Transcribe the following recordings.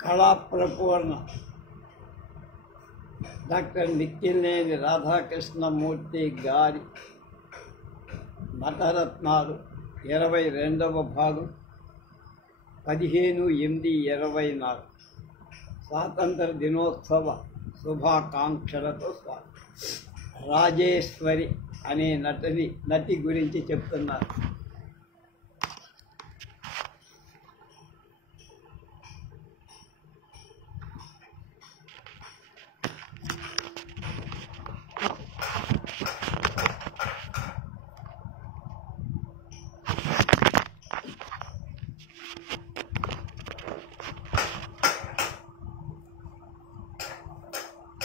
కళాప్రపూర్ణ doctor నిక్కినేని Radhakrishnamurthy గారి నటరత్నాలు 22వ భాగం 15/8/24 స్వాతంత్ర దినోత్సవ శుభాకాంక్షలతో స్వాగతం. రాజేశ్వరి అనే నటి గురించి చెప్తున్నారు.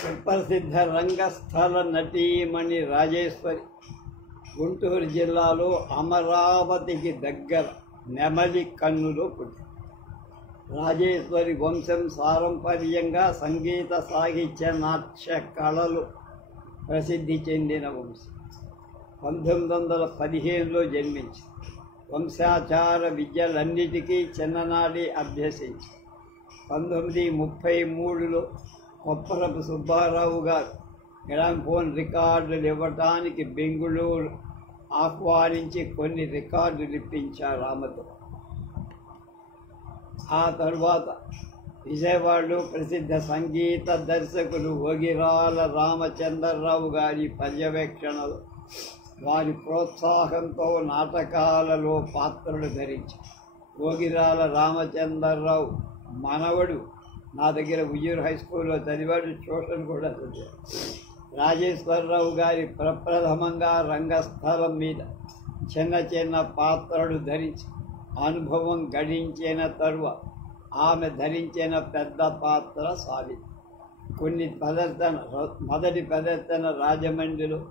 సుప్రసిద్ధ రంగస్థల నటీమణి రాజేశ్వరి గుంటూరు జిల్లాలో అమరావతికి దగ్గర నెమలి కన్నులో పుట్టింది. రాజేశ్వరి వంశం పారంపర్యంగా సంగీత సాహిత్య నాట్య కళలు ప్రసిద్ధి చెందిన వంశం. 1915లో జన్మించి వంశాచార విద్యలన్నిటికీ చిన్ననాడి అభ్యసించి 1933లో కొప్పరపు సుబ్బారావు గారు గ్రామ్ఫోన్ రికార్డులు ఇవ్వటానికి బెంగుళూరు ఆహ్వానించి కొన్ని రికార్డులు ఇప్పించారు ఆమెతో. ఆ తరువాత విజయవాడలో ప్రసిద్ధ సంగీత దర్శకులు వగిరాల రామచంద్రరావు గారి పర్యవేక్షణలో వారి ప్రోత్సాహంతో నాటకాలలో పాత్రలు ధరించారు. వగిరాల రామచంద్రరావు మనవడు నా దగ్గర ఉయ్యూరు హై స్కూల్లో చదివాడు, ట్యూషన్ కూడా చదివాడు. రాజేశ్వరరావు గారి ప్రప్రథమంగా రంగస్థలం మీద చిన్న చిన్న పాత్రలు ధరించి అనుభవం గడించిన తరువాత ఆమె ధరించిన పెద్ద పాత్ర సావిత్రి. మొదటి ప్రదర్శన రాజమండ్రిలో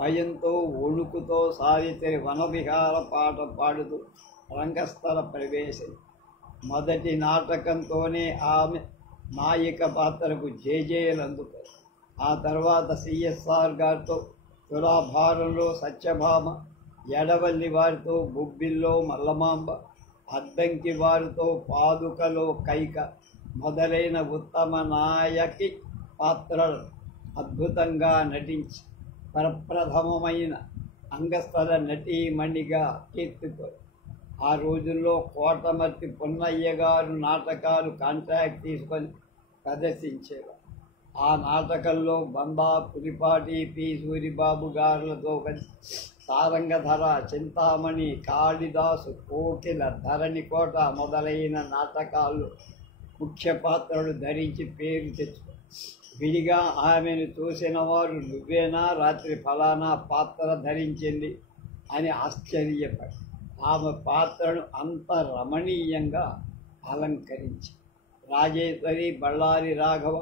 భయంతో వణుకుతో సావిత్రి వనవిహార పాట పాడుతూ రంగస్థల ప్రవేశం. మొదటి నాటకంతోనే ఆమె నాయిక పాత్రకు జేజేలు అందుతారు. ఆ తర్వాత సిఎస్ఆర్ గారితో తులాభారంలో సత్యభామ, ఎడవల్లి వారితో బుబ్బిల్లో మల్లమాంబ, అద్దంకి వారితో పాదుకలో కైక మొదలైన ఉత్తమ నాయకి పాత్రలు అద్భుతంగా నటించి ప్రప్రథమమైన అంగస్థల నటీమణిగా కీర్తిపోయారు. ఆ రోజుల్లో కోటమర్తి పున్నయ్య గారు నాటకాలు కాంట్రాక్ట్ తీసుకొని ప్రదర్శించేవారు. ఆ నాటకంలో బందా, పులిపాటి, పి సూరిబాబు గారులతో కలిసి సారంగధర, చింతామణి, కాళిదాసు, కోకిల, ధరణికోట మొదలైన నాటకాల్లో ముఖ్య పాత్రలు ధరించి పేరు తెచ్చుకున్నారు. విడిగా ఆమెను చూసిన వారు నువ్వేనా రాత్రి ఫలానా పాత్ర ధరించింది అని ఆశ్చర్యపడి ఆమె పాత్రను అంత రమణీయంగా అలంకరించి రాజేశ్వరి బళ్ళారి రాఘవ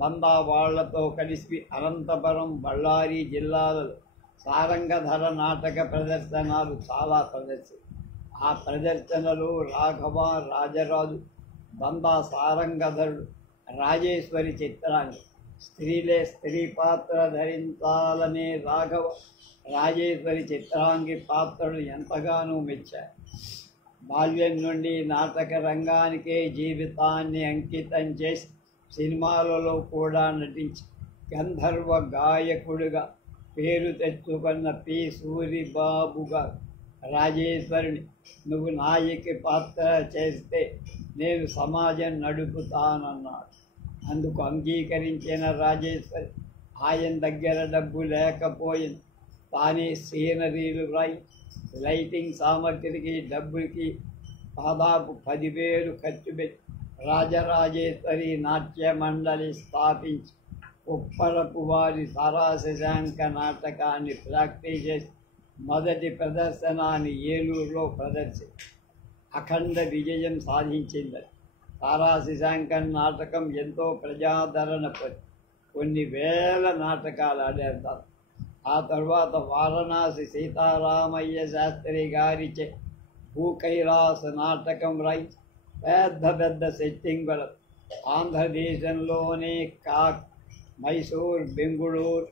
బందా వాళ్లతో కలిసి అనంతపురం, బళ్ళారి జిల్లాలలో సారంగధర నాటక ప్రదర్శనలు చాలా ప్రదర్శన. ఆ ప్రదర్శనలు రాఘవ, రాజరాజు, బందా సారంగధరుడు, రాజేశ్వరి చిత్రాన్ని స్త్రీలే స్త్రీ పాత్ర ధరించాలనే రాఘవ, రాజేశ్వరి చిత్రాంగి పాత్రలు ఎంతగానో మెచ్చారు. బాల్యం నుండి నాటక రంగానికే జీవితాన్ని అంకితం చేసి సినిమాలలో కూడా నటించి గంధర్వ గాయకుడిగా పేరు తెచ్చుకున్న పి సూరిబాబు గారు రాజేశ్వరిని నువ్వు నాయకి పాత్ర చేస్తే నేను సమాజం నడుపుతానన్నాడు. అందుకు అంగీకరించిన రాజేశ్వరి ఆయన దగ్గర డబ్బు లేకపోయింది. తానే సీనరీలు లైటింగ్ సామగ్రికి డబ్బులకి దాదాపు 10,000 ఖర్చు పెట్టి రాజరాజేశ్వరి నాట్య మండలి స్థాపించి ఉప్పరపు వారి సరాశశాంక నాటకాన్ని ప్రాక్టీస్ చేసి మొదటి ప్రదర్శనాన్ని ఏలూరులో ప్రదర్శించి అఖండ విజయం సాధించింది. తారాశశాంకన్ నాటకం ఎంతో ప్రజాదరణ పొంది కొన్ని వేల నాటకాలు ఆడేస్తారు. ఆ తర్వాత వారణాసి సీతారామయ్య శాస్త్రి గారిచే భూకైలాస నాటకం పెద్ద పెద్ద సెట్టింగ్ కూడా ఆంధ్రదేశంలోనే మైసూర్, బెంగుళూరు,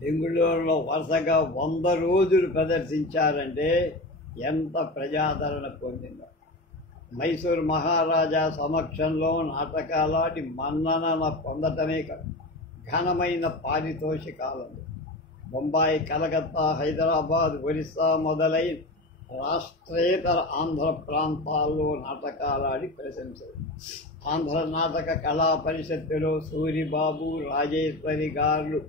బెంగుళూరులో వరుసగా 100 రోజులు ప్రదర్శించారంటే ఎంత ప్రజాదరణ పొందిందో. మైసూర్ మహారాజా సమక్షంలో నాటకాలాడి మన్నన పొందటమే కాదు ఘనమైన పారితోషికాలను బొంబాయి, కలకత్తా, హైదరాబాద్, ఒరిస్సా మొదలైన రాష్ట్రేతర ఆంధ్ర ప్రాంతాల్లో నాటకాలాడి ప్రశంసలు. ఆంధ్ర నాటక కళా పరిషత్తులో సూరిబాబు, రాజేశ్వరి గారు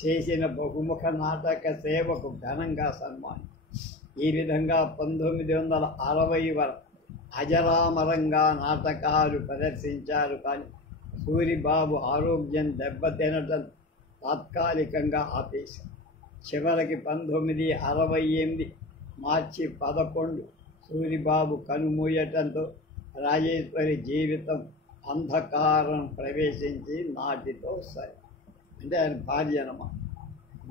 చేసిన బహుముఖ నాటక సేవకు ఘనంగా సన్మానం. ఈ విధంగా 1960 వరకు అజరామరంగా నాటకాలు ప్రదర్శించారు. కానీ సూరిబాబు ఆరోగ్యం దెబ్బతినటం తాత్కాలికంగా ఆపేశారు. చివరికి 1968 మార్చి 11 సూరిబాబు కనుమూయటంతో రాజేశ్వరి జీవితం అంధకారం ప్రవేశించి నాటితో సరి. అంటే ఆయన భార్య అన్నమాట.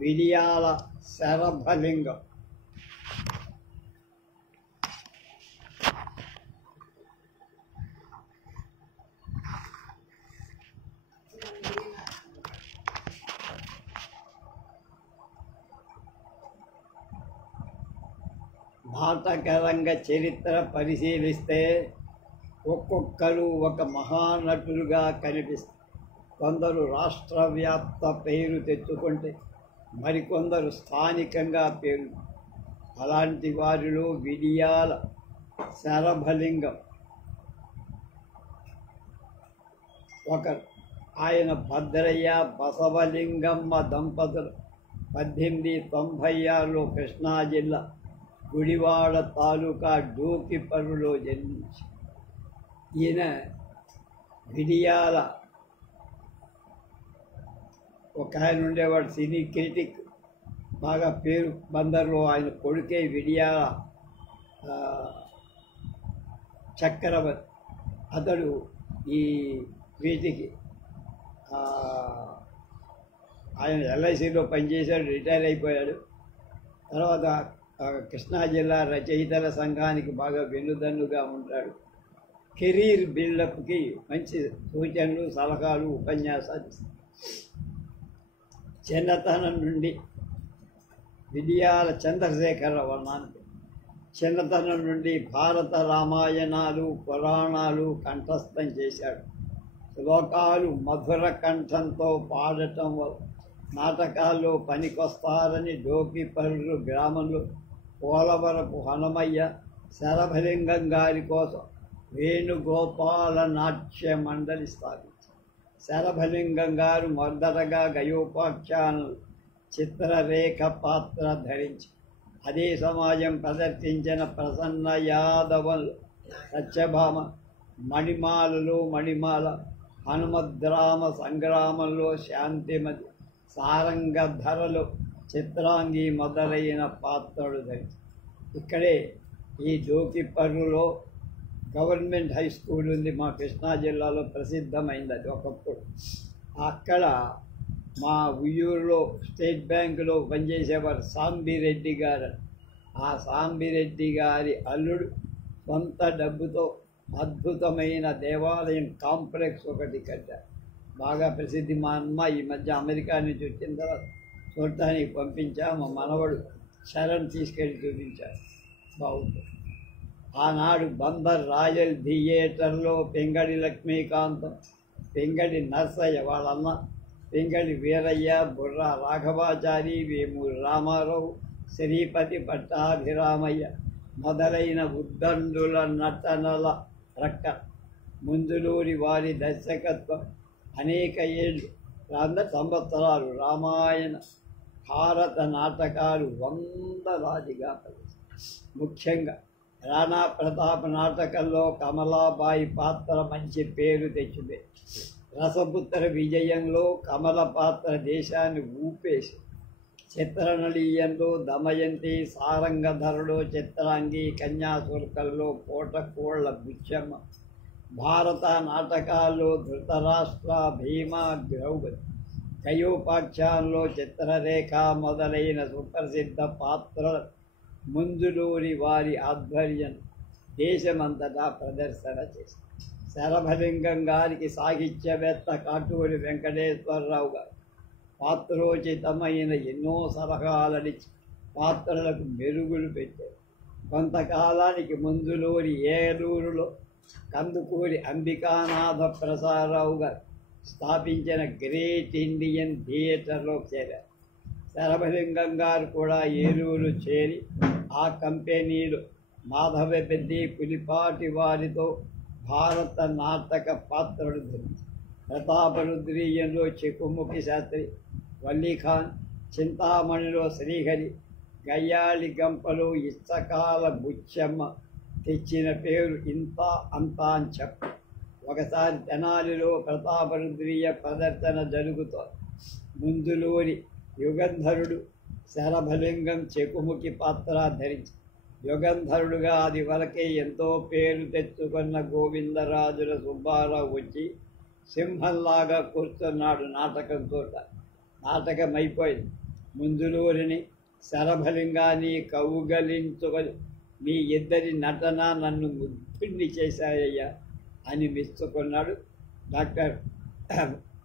విడియాల శరభలింగం నాటకరంగ చరిత్ర పరిశీలిస్తే ఒక్కొక్కరు ఒక మహానటులుగా కనిపిస్తారు. కొందరు రాష్ట్ర వ్యాప్త పేరు తెచ్చుకుంటే మరికొందరు స్థానికంగా పేరు. అలాంటి వారిలో విడియాల శరభలింగం ఒకరు. ఆయన భద్రయ్య బసవలింగమ్మ దంపతులు 1896లో కృష్ణా జిల్లా గుడివాడ తాలూకా డోకిపర్రులో జన్మించి ఈయన విడియాల ఒక ఆయన ఉండేవాడు, సినీ క్రిటిక్, బాగా పేరు బందర్లో. ఆయన కొడుకే విడియాల చక్రవర్తి. అతడు ఈ వీటికి ఆయన ఎల్ఐసిలో పనిచేశాడు, రిటైర్ అయిపోయాడు. తర్వాత కృష్ణా జిల్లా రచయితల సంఘానికి బాగా వెన్నుదన్నుగా ఉంటాడు. కెరీర్ బిల్డప్కి మంచి సూచనలు, సలహాలు, ఉపన్యాసాలు. చిన్నతనం నుండి విడియాల చంద్రశేఖరరావు అన్నాను. చిన్నతనం నుండి భారత రామాయణాలు, పురాణాలు కంఠస్థం చేశాడు. శ్లోకాలు మధుర కంఠంతో పాడటం వల్ల నాటకాల్లో పనికొస్తారని డోకిపర్రు గ్రామంలో పోలవరపు హనుమయ్య శరభలింగం గారి కోసం వేణుగోపాల నాట్య మండలి స్థాపించారు. శరభలింగం గారు మొదటగా గయోపాఖ్యానులు చిత్రరేఖ పాత్ర ధరించి అదే సమాజం ప్రదర్శించిన ప్రసన్న యాదవులు, సత్యభామ, మణిమాలలో మణిమాల, హనుమద్రామ సంగ్రామంలో శాంతిమతి, సారంగధరలు, చిత్రాంగి మొదలైన పాత్రలు ధరించి ఇక్కడే ఈ డోకిపర్రులో గవర్నమెంట్ హై స్కూల్ ఉంది. మా కృష్ణా జిల్లాలో ప్రసిద్ధమైంది అది ఒకప్పుడు. అక్కడ మా ఉయ్యూరులో స్టేట్ బ్యాంకులో పనిచేసేవారు సాంబిరెడ్డి గారు. ఆ సాంబిరెడ్డి గారి అల్లుడు సొంత డబ్బుతో అద్భుతమైన దేవాలయం కాంప్లెక్స్ ఒకటి కట్టారు. బాగా ప్రసిద్ధి. మా అమ్మ ఈ మధ్య అమెరికా నుంచి వచ్చిన తర్వాత చూడటానికి పంపించా. మా మనవడు శరణ్ తీసుకెళ్ళి చూపించారు. బాగుంటుంది. ఆనాడు బందర్ రాయల్ థియేటర్లో పెంగడి లక్ష్మీకాంతం, పెంగడి నర్సయ్య వాళ్ళన్న, పెంగడి వీరయ్య, బుర్రా రాఘవాచారి, వేమూరి రామారావు, శ్రీపతి పట్టాభిరామయ్య మొదలైన ఉద్దండుల నటనల రక్క, ముందులూరి వారి దర్శకత్వం, అనేక ఏళ్ళు 100 సంవత్సరాలు రామాయణ భారత నాటకాలు వందలాదిగా ముఖ్యంగా రాణా ప్రతాప్ నాటకంలో కమలాబాయి పాత్ర మంచి పేరు తెచ్చింది. రసపుత్ర విజయంలో కమల పాత్ర దేశాన్ని ఊపేసి, చిత్రనళీయంలో దమయంతి, సారంగధరుడు, చిత్రాంగి, కన్యాశుల్కంలో కోటకోళ్ల బుచ్చమ్మ, భారత నాటకాల్లో ధృతరాష్ట్ర, భీమ, ద్రౌపది, గయోపాఖ్యానంలో చిత్రరేఖ మొదలైన సుప్రసిద్ధ పాత్రల ముందులూరి వారి ఆధ్వర్యం దేశమంతటా ప్రదర్శన చేశారు. శరభలింగం గారికి సాహిత్యవేత్త కాటూరి వెంకటేశ్వరరావు గారు పాత్రోచితమైన ఎన్నో సలహాలనిచ్చి పాత్రలకు మెరుగులు పెట్టారు. కొంతకాలానికి ముందులూరి ఏలూరులో కందుకూరి అంబికానాథ ప్రసాదరావు గారు స్థాపించిన గ్రేట్ ఇండియన్ థియేటర్లో చేరారు. శరభలింగం గారు కూడా ఏలూరు చేరి ఆ కంపెనీలో మాధవపెద్ది, పులిపాటి వారితో భారత నాటక పాత్రలు ధరించి ప్రతాపరుద్రీయంలో చెకుముఖి శాస్త్రి, వల్లీఖాన్, చింతామణిలో శ్రీహరి, గయ్యాళి గంపలో ఇచ్చకాల బుచ్చమ్మ తెచ్చిన పేరు ఇంత అంతా అని చెప్ప. ఒకసారి తెనాలిలో ప్రతాపరుద్రీయ ప్రదర్శన జరుగుతోంది. ముందులూరి యుగంధరుడు శరభలింగం చెకుముఖి పాత్ర ధరించి యుగంధరుడుగా అది వరకే ఎంతో పేరు తెచ్చుకున్న గోవిందరాజుల సుబ్బారావు వచ్చి సింహంలాగా కూర్చున్నాడు నాటకం చోట. నాటకం అయిపోయింది. ముందులూరిని, శరభలింగాన్ని కౌగలించుకొని, మీ ఇద్దరి నటన నన్ను ముద్దుని చేశాయ్యా అని మెచ్చుకున్నాడు డాక్టర్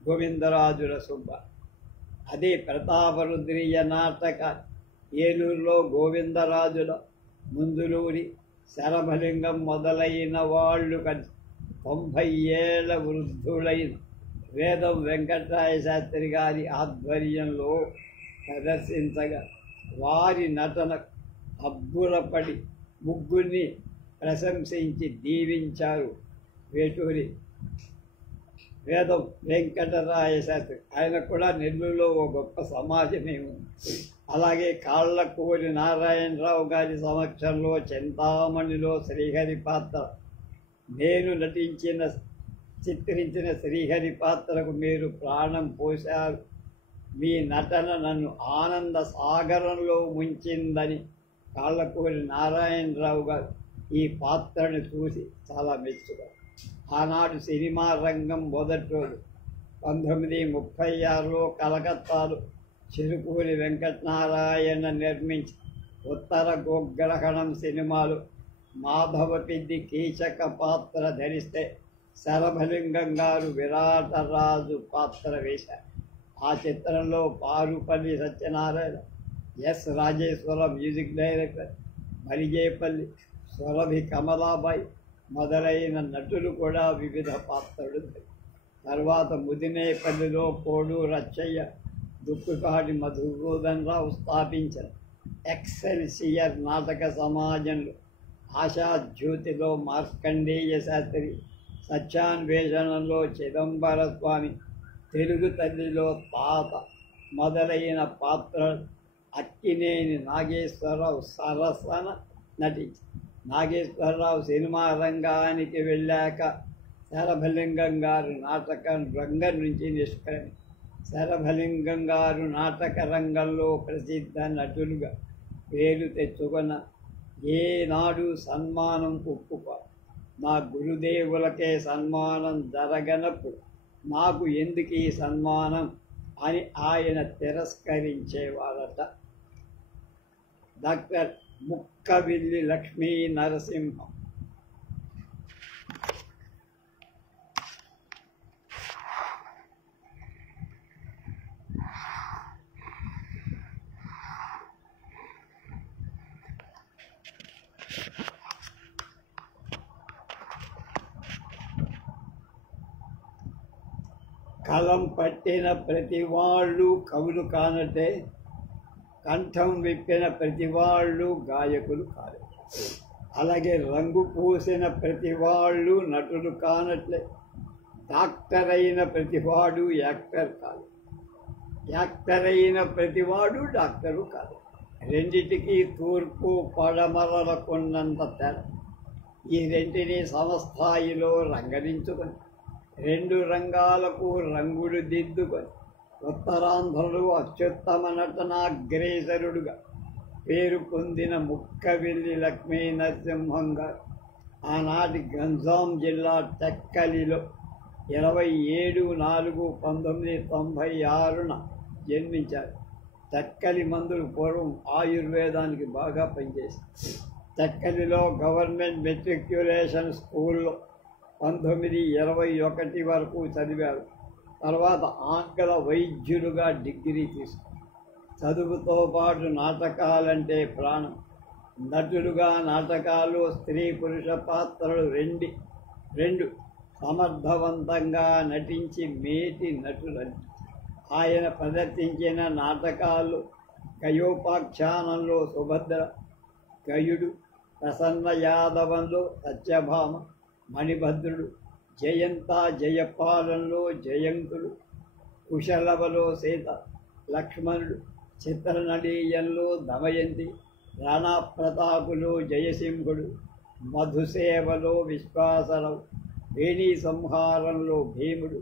గోవిందరాజుల సుబ్బ. అదే ప్రతాపరుద్రీయ నాటక. ఏలూరులో గోవిందరాజుల, ముందులూరి, శరభలింగం మొదలైన వాళ్ళు కలిసి 90 ఏళ్ల వృద్ధులైన వేదం వెంకటరాయ శాస్త్రి గారి ఆధ్వర్యంలో ప్రదర్శించగా వారి నటన అబ్బురపడి ముగ్గురిని ప్రశంసించి దీవించారు వేటూరి వేదం వెంకటరాయ శాస్త్రి. ఆయన కూడా నెల్లూరులో ఒక గొప్ప సమాజమే ఉంది. అలాగే కాళ్ళకూరి నారాయణరావు గారి సమక్షంలో చింతామణిలో శ్రీహరి పాత్ర, నేను చిత్రించిన శ్రీహరి పాత్రకు మీరు ప్రాణం పోశారు, మీ నటన నన్ను ఆనంద సాగరంలో ముంచిందని కాళ్ళకూరి నారాయణరావు గారు ఈ పాత్రను చూసి చాలా మెచ్చుగా. ఆనాడు సినిమా రంగం మొదటి రోజు 1936లో కలకత్తాలో చిరుకూరి వెంకటనారాయణ నిర్మించి ఉత్తర గోగ్రహణం సినిమాలో మాధవపెద్ది కీచక పాత్ర ధరిస్తే శరభలింగం గారు విరాటరాజు పాత్ర వేశారు. ఆ చిత్రంలో Parupalli Satyanarayana, S Rajeswara music director, Marijepalli, Surabhi Kamalabai మొదలైన నటులు కూడా వివిధ పాత్రలు. తర్వాత ముదినేపల్లిలో కోడు రచ్చయ్య, దుక్కుపాటి మధుసూదన్ రావు స్థాపించిన ఎక్సెల్సియర్ నాటక సమాజంలో ఆశాజ్యోతిలో మార్కండేయ శాస్త్రి, సత్యాన్వేషణలో చిదంబర స్వామి, తెలుగు తల్లిలో తాత మొదలైన పాత్రలు అక్కినేని నాగేశ్వరరావు సరసన నటించి నాగేశ్వరరావు సినిమా రంగానికి వెళ్ళాక శరభలింగం గారు నాటకం రంగం నుంచి నిష్క్రమి శరభలింగం గారు నాటక రంగంలో ప్రసిద్ధ నటులుగా పేరు తెచ్చుకున్న ఏనాడు సన్మానం ఒప్పుకో. నా గురుదేవులకే సన్మానం జరగనప్పుడు నాకు ఎందుకు ఈ సన్మానం అని ఆయన తిరస్కరించేవారట. డాక్టర్ ముక్కవిల్లి లక్ష్మీ నరసింహం. కలం పట్టిన ప్రతి వాళ్ళు కవులు కానట్టే కంఠం విప్పిన ప్రతి వాళ్ళు గాయకులు కాదు. అలాగే రంగు పూసిన ప్రతి వాళ్ళు నటులు కానట్లే డాక్టర్ అయిన ప్రతివాడు యాక్టర్ కాదు. యాక్టర్ అయిన ప్రతివాడు డాక్టరు కాదు. రెండిటికి తూర్పు పడమరలకున్నంత తెర. ఈ రెంటిని సమస్థాయిలో రంగరించుకొని రెండు రంగాలకు రంగులు దిద్దుకొని ఉత్తరాంధ్రలో అత్యుత్తమ నటనాగ్రేసరుడుగా పేరు పొందిన ముక్కవిల్లి లక్ష్మీ నరసింహం గారు ఆనాటి గంజాం జిల్లా టెక్కలిలో 27/4/1996 జన్మించారు. టెక్కలి మందులు పూర్వం ఆయుర్వేదానికి బాగా పనిచేశారు. టెక్కలిలో గవర్నమెంట్ మెట్రిక్యులేషన్ స్కూల్లో 1921 వరకు చదివారు. తర్వాత ఆంగ్ల వైద్యులుగా డిగ్రీ తీసుకున్నారు. చదువుతో పాటు నాటకాలంటే ప్రాణం. నటులుగా నాటకాలు స్త్రీ పురుష పాత్రలు రెండు సమర్థవంతంగా నటించి మేటి నటులని. ఆయన ప్రదర్శించిన నాటకాలు గయోపాఖ్యానంలో సుభద్ర, గయుడు, ప్రసన్న యాదవంలో సత్యభామ, మణిభద్రుడు, జయంత జయపాలంలో జయంతుడు, కుశలవలో సీత, లక్ష్మణుడు, చిత్రనళీయంలో దమయంతి, రాణా ప్రతాపులో జయసింహుడు, మధుసేవలో విశ్వాసరావు, వేణీ సంహారంలో భీముడు,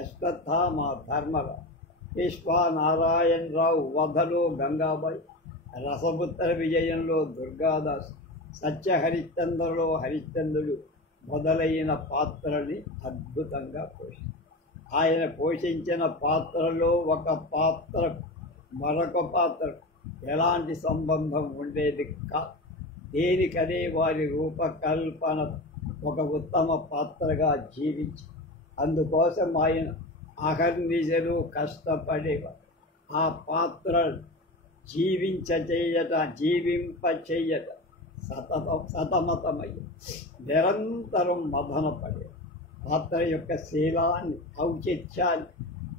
అశ్వత్థామ ధర్మరావు, విశ్వనారాయణరావు వధలో గంగాబాయి, రసపుత్ర విజయంలో దుర్గాదాస్, సత్యహరిశ్చంద్రలో హరిశ్చంద్రుడు మొదలైన పాత్రని అద్భుతంగా పోషించారు. ఆయన పోషించిన పాత్రలో ఒక పాత్ర మరొక పాత్ర ఎలాంటి సంబంధం ఉండేది కాదు. దేనికదే వారి రూపకల్పన ఒక ఉత్తమ పాత్రగా జీవించి అందుకోసం ఆయన అహర్నిశలు కష్టపడేవారు. ఆ పాత్ర జీవింపచేయట సతమతమయ్య నిరంతరం మదనపడే పాత్ర యొక్క శీలాన్ని, ఔచిత్యాన్ని,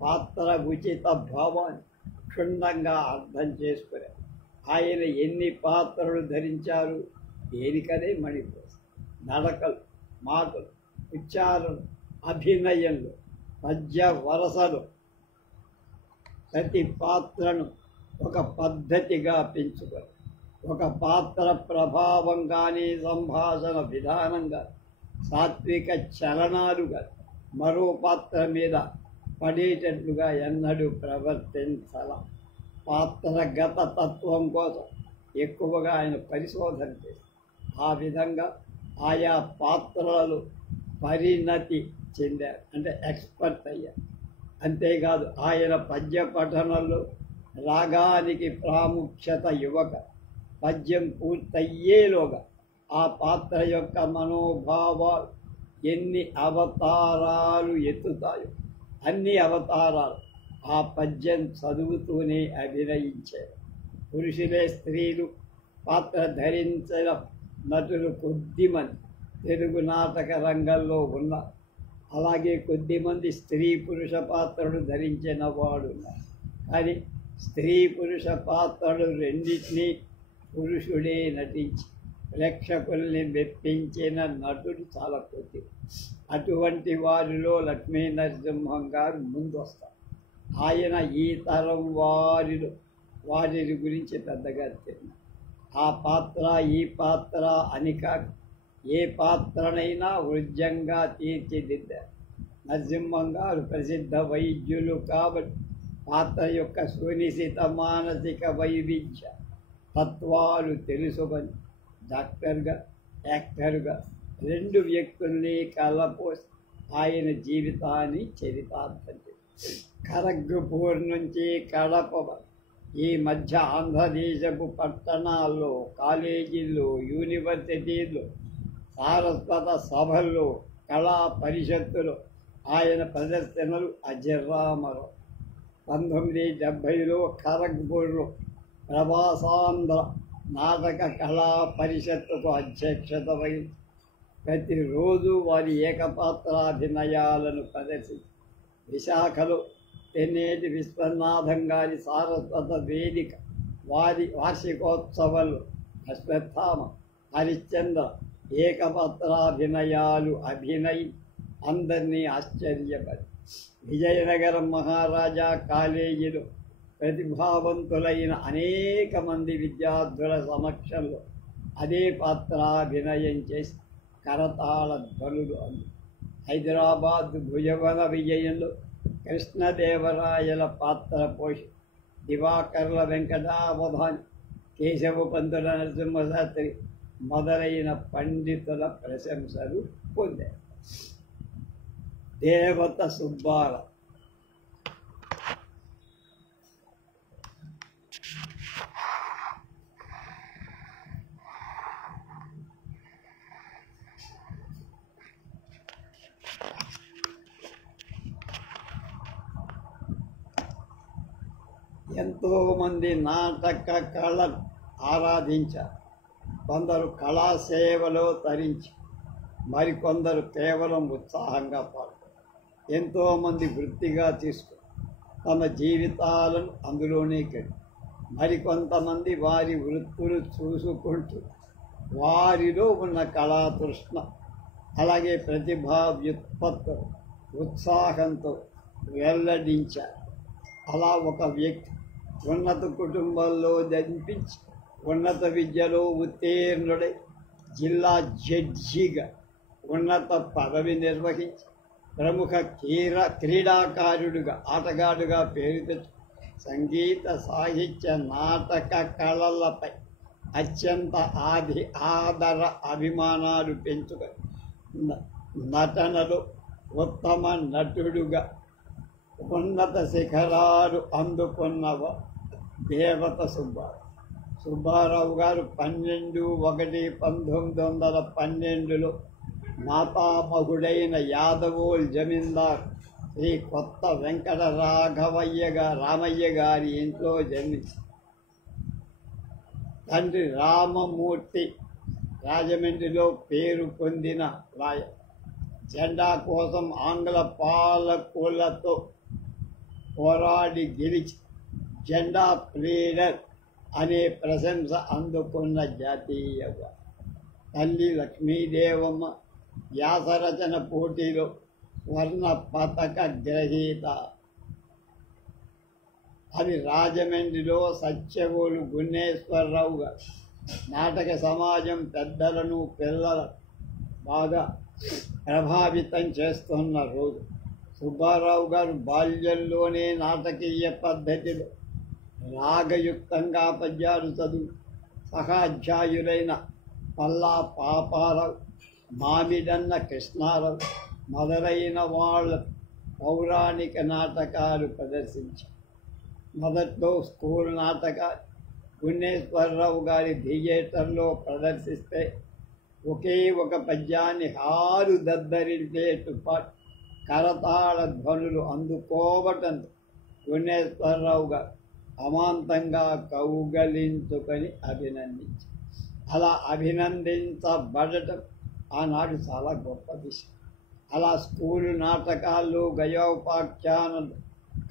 పాత్ర ఉచిత భావాన్ని క్షుణ్ణంగా అర్థం చేసుకునే ఆయన ఎన్ని పాత్రలు ధరించారు. దేనికదే మణిపోసం. నడకలు, మాటలు, ఉచ్చారణ, అభినయంలో, పద్య వరసలు ప్రతి పాత్రను ఒక పద్ధతిగా పెంచుకొని ఒక పాత్ర ప్రభావంగానే సంభాషణ విధానంగా సాత్విక చలనాలుగా మరో పాత్ర మీద పడేటట్లుగా ఎన్నడూ ప్రవర్తించాల. పాత్రగత తత్వం కోసం ఎక్కువగా ఆయన పరిశోధన చేశారు. ఆ విధంగా ఆయా పాత్రలలో పరిణతి చెందారు, అంటే ఎక్స్పర్ట్ అయ్యారు. అంతేకాదు ఆయన పద్య పఠనంలో రాగానికి ప్రాముఖ్యత ఇవ్వక పద్యం పూర్తయ్యేలోగా ఆ పాత్ర యొక్క మనోభావాలు ఎన్ని అవతారాలు ఎత్తుతాయో అన్ని అవతారాలు ఆ పద్యం చదువుతూనే అభినయించారు. పురుషులే స్త్రీలు పాత్ర ధరించిన నటులు కొద్దిమంది తెలుగు నాటక రంగంలో ఉన్నారు. అలాగే కొద్దిమంది స్త్రీ పురుష పాత్రలు ధరించిన వాడు ఉన్నారు. కానీ స్త్రీ పురుష పాత్రలు రెండింటినీ పురుషుడే నటించి ప్రేక్షకుల్ని మెప్పించిన నటుడు చాలా కొద్ది. అటువంటి వారిలో లక్ష్మీ నరసింహం గారు ముందు వస్తారు. ఆయన ఈ తరం వారి గురించి పెద్దగా తెలియదు. ఆ పాత్ర ఈ పాత్ర అని కాక ఏ పాత్రనైనా వృజ్యంగా తీర్చిదిద్దారు. నరసింహం గారు ప్రసిద్ధ వైద్యులు కాబట్టి పాత్ర యొక్క సునిశిత మానసిక వైవిధ్య తత్వాలు తెలుసుకొని డాక్టర్గా యాక్టర్గా రెండు వ్యక్తుల్ని కలపోసి ఆయన జీవితాన్ని చరితార్థం చేశారు. ఖరగ్పూర్ నుంచి కడప ఈ మధ్య ఆంధ్రదేశపు పట్టణాల్లో, కాలేజీల్లో, యూనివర్సిటీల్లో, సారస్వత సభల్లో, కళా పరిషత్తులో ఆయన ప్రదర్శనలు అజరామరం. 1970లో ఖరగ్పూర్లో ప్రవాసాంధ్ర నాటక కళా పరిషత్తుకు అధ్యక్షత వహించి ప్రతిరోజు వారి ఏకపాత్రాభినయాలను ప్రదర్శించి విశాఖలో తెన్నేటి విశ్వనాథం గారి సారస్వత వేదిక వారి వార్షికోత్సవాలు అశ్వత్థామ, హరిశ్చంద్ర ఏకపాత్రాభినయాలు అభినయి అందరినీ ఆశ్చర్యపడి విజయనగరం మహారాజా కాలేజీలో ప్రతిభావంతులైన అనేక మంది విద్యార్థుల సమక్షంలో అదే పాత్రాభినయం చేసి కరతాళ ధ్వనులు అంది. హైదరాబాద్ భుజబల విజయంలో కృష్ణదేవరాయల పాత్ర పోషి దివాకర్ల వెంకటావధాని, కేశవ పంతుల నరసింహశాస్త్రి మొదలైన పండితుల ప్రశంసలు పొందారు. దేవత సుబ్బారావు ఎంతోమంది నాటక కళను ఆరాధించారు. కొందరు కళాసేవలో తరించి, మరికొందరు కేవలం ఉత్సాహంగా పాల్గొన్నారు. ఎంతోమంది వృత్తిగా తీసుకుని తమ జీవితాలను అందులోనే గడి, మరికొంతమంది వారి వృత్తులు చూసుకుంటూ వారిలో ఉన్న కళాతృష్ణ అలాగే ప్రతిభా వ్యుత్పత్తులు ఉత్సాహంతో వెల్లడించారు. అలా ఒక వ్యక్తి ఉన్నత కుటుంబంలో జన్మించి ఉన్నత విద్యలో ఉత్తీర్ణుడై జిల్లా జడ్జిగా ఉన్నత పదవి నిర్వహించి ప్రముఖ క్రీడాకారుడుగా ఆటగాడుగా పేరు తెచ్చు సంగీత సాహిత్య నాటక కళలపై అత్యంత ఆదర అభిమానాలు పెంచుకొని నటనలో ఉత్తమ నటుడుగా ఉన్నత శిఖరాలు అందుకున్నవ దేవత సుబ్బారావు గారు 12/1/1912లో మాతామహుడైన యాదవోల్ జమీందార్ శ్రీ కొత్త వెంకట రామయ్య గారి ఇంట్లో జన్మించి తండ్రి రామమూర్తి రాజమండ్రిలో పేరు పొందిన రాయ జెండా కోసం ఆంగ్ల పాలకులతో పోరాడి గెలిచి జెండా ప్లీడర్ అనే ప్రశంస అందుకున్న జాతీయగా తల్లి లక్ష్మీదేవమ్మ వ్యాసరచన పోటీలో స్వర్ణ పతక గ్రహీత. అది రాజమండ్రిలో సత్యవోలు గున్నేశ్వరరావు గారు నాటక సమాజం పెద్దలను పిల్లలను బాగా ప్రభావితం చేస్తున్న రోజు. సుబ్బారావు గారు బాల్యంలోనే నాటకీయ పద్ధతిలో రాగయుక్తంగా పద్యాలు చదువు సహాధ్యాయులైన పల్లా పాపారావు, మామిడన్న కృష్ణారావు మొదలైన వాళ్ళ పౌరాణిక నాటకాలు ప్రదర్శించారు. మొదట్లో స్కూల్ నాటకాలు గున్నేశ్వరరావు గారి థియేటర్లో ప్రదర్శిస్తే ఒకే ఒక పద్యాన్ని హారు దద్దరించేటు పాటు కరతాళ ధ్వనులు అందుకోవటంతో గున్నేశ్వరరావు గారు అమాంతంగా కౌగలించుకొని అభినందించారు. అలా అభినందించబడటం ఆనాడు చాలా గొప్ప విషయం. అలా స్కూలు నాటకాల్లో గయోపాఖ్యానం,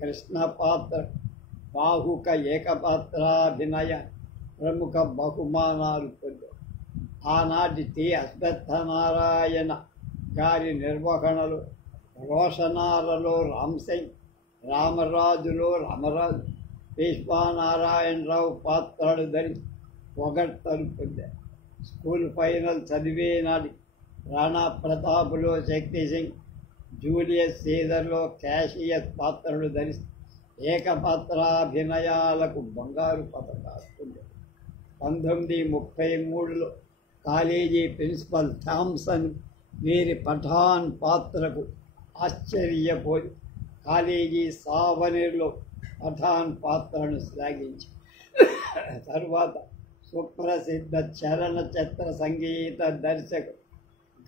కృష్ణ పాత్ర, బాహుక ఏకపాత్రాభినయ ప్రముఖ బహుమానాలు పొందారు. ఆనాటి టి అశ్వత్థనారాయణ గారి నిర్వహణలో రోషనారలో రామ్సింగ్, రామరాజులో రామరాజు, విశ్వనారాయణరావు పాత్రలు ధరించి పొగడ్తలు పొందారు. స్కూల్ ఫైనల్ చదివే నాటి రాణా ప్రతాప్లో శక్తి సింగ్, జూలియస్ సీజర్లో క్యాషియస్ పాత్రలు ధరిస్తూ ఏకపాత్రాభినయాలకు బంగారు పథకాలు. 1933లో కాలేజీ ప్రిన్సిపల్ థామ్సన్ వీరి పఠాన్ పాత్రకు ఆశ్చర్యపోయి కాలేజీ సావనీర్లో పఠాన్ పాత్రను శ్లాఘించి తరువాత సుప్రసిద్ధ చలనచిత్ర సంగీత దర్శకుడు